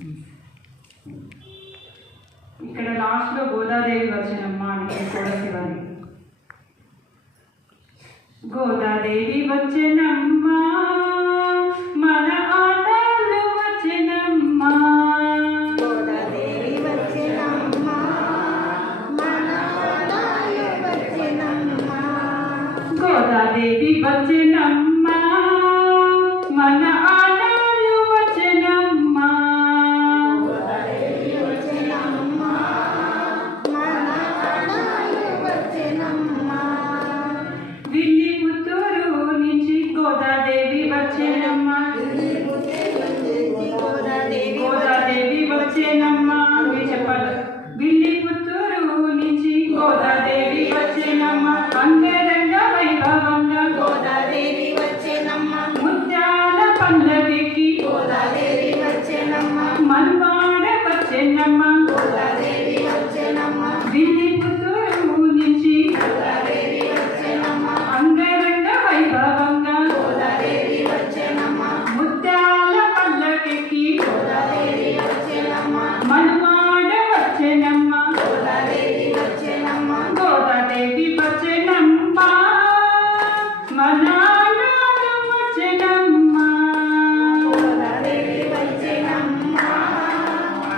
ఇక్కడ లాస్ట్లో గోదాదేవి వచ్చనమ్మ అని కూడా శివని. గోదాదేవి వచ్చనమ్మ మన ఆటలు వచ్చనమ్మ. గోదాదేవి వచ్చనమ్మ మన ఆటలు వచ్చనమ్మ. గోదాదేవి వచ్చనమ్మ మన ఆటలు వచ్చనమ్మ. గోదాదేవి వచ్చనమ్మ మన ఆటలు వచ్చనమ్మ. విల్లి పుత్తూరు నుంచి గోదాదేవి వచ్చనమ్మ. గోదాదేవి వచ్చేనమ్మ. మీరు చెప్పాలి. విల్లి పుత్తూరు నుంచి గోదాదేవి వచ్చేనమ్మ. అంగరంగ వైభవంగా గోదాదేవి వచ్చనమ్మ. ముత్యాల పల్లవికి గోదాదేవి వచ్చనమ్మ. మన్వాడ వచ్చేనమ్మ. గోదాదేవి వచ్చనమ్మ. విల్లి పుత్తూరు నుంచి గోదాదేవి వచ్చనమ్మ. అంగరంగ వైభవంగా గోదాదేవి వచ్చనమ్మ. ముత్యాల పల్లవికి గోదాదేవి వచ్చనమ్మ. మన్వాడ వచ్చేనమ్మ. గోదాదేవి వచ్చనమ్మ. గోదాదేవి వచ్చనమ్మ మన ఆటలు వచ్చనమ్మ. గోదాదేవి వచ్చనమ్మ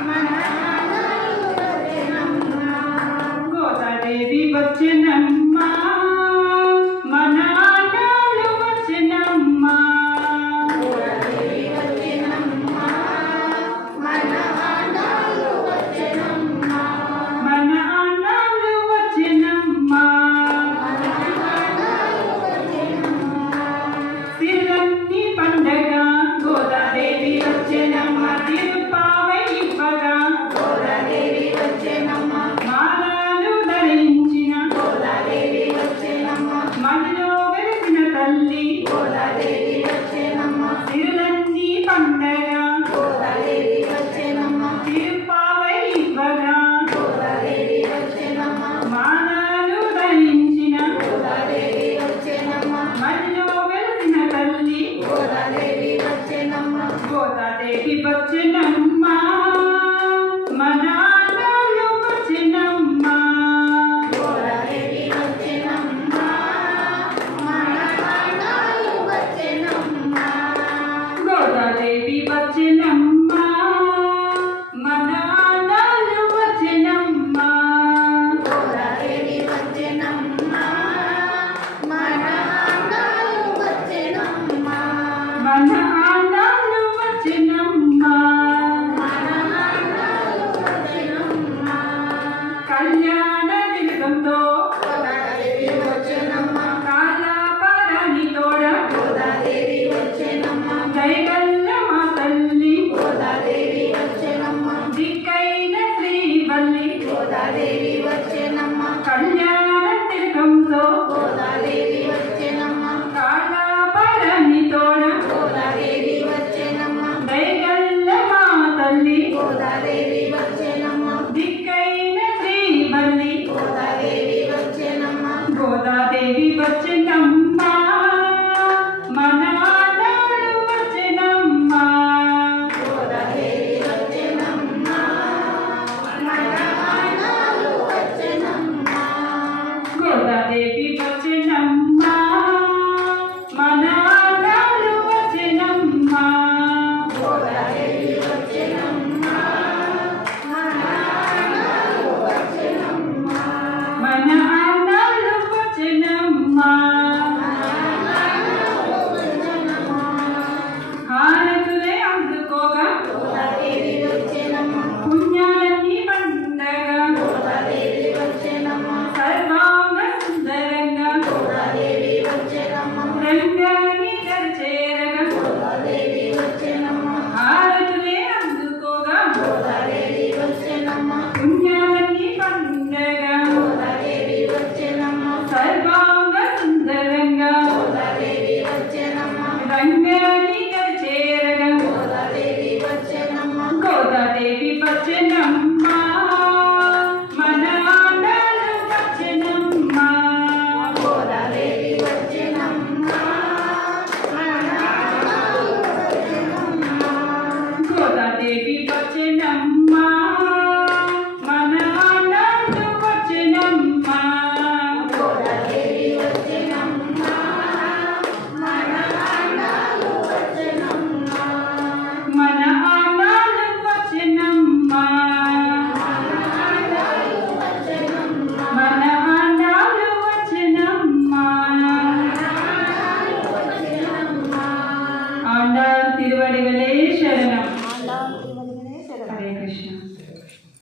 మన ఆటలు వచ్చనమ్మ. గోదాదేవి వచ్చనమ్మ మన ఆటలు వచ్చనమ్మ. గోదాదేవి వచ్చనమ్మ మన ఆటలు వచ్చనమ్మ. మన ఆటలు వచ్చనమ్మ. తిరులన్నీ పండగ గోదాదేవి వచ్చనమ్మ. తిరుపావై ఇవ్వగా గోదాదేవి వచ్చనమ్మ. మాలలు ధరించిన గోదాదేవి వచ్చనమ్మ. మదిలో వెలిసిన తల్లి గోదాదేవి వచ్చనమ్మ. తిరులన్నీ పండగ గోదాదేవి వచ్చనమ్మ. తిరుపావై ఇవ్వగా గోదాదేవి వచ్చనమ్మ. మాలలు ధరించిన గోదాదేవి వచ్చనమ్మ. మదిలో వెలిసిన తల్లి గోదాదేవి వచ్చనమ్మ. గోదాదేవి వచ్చనమ్మ.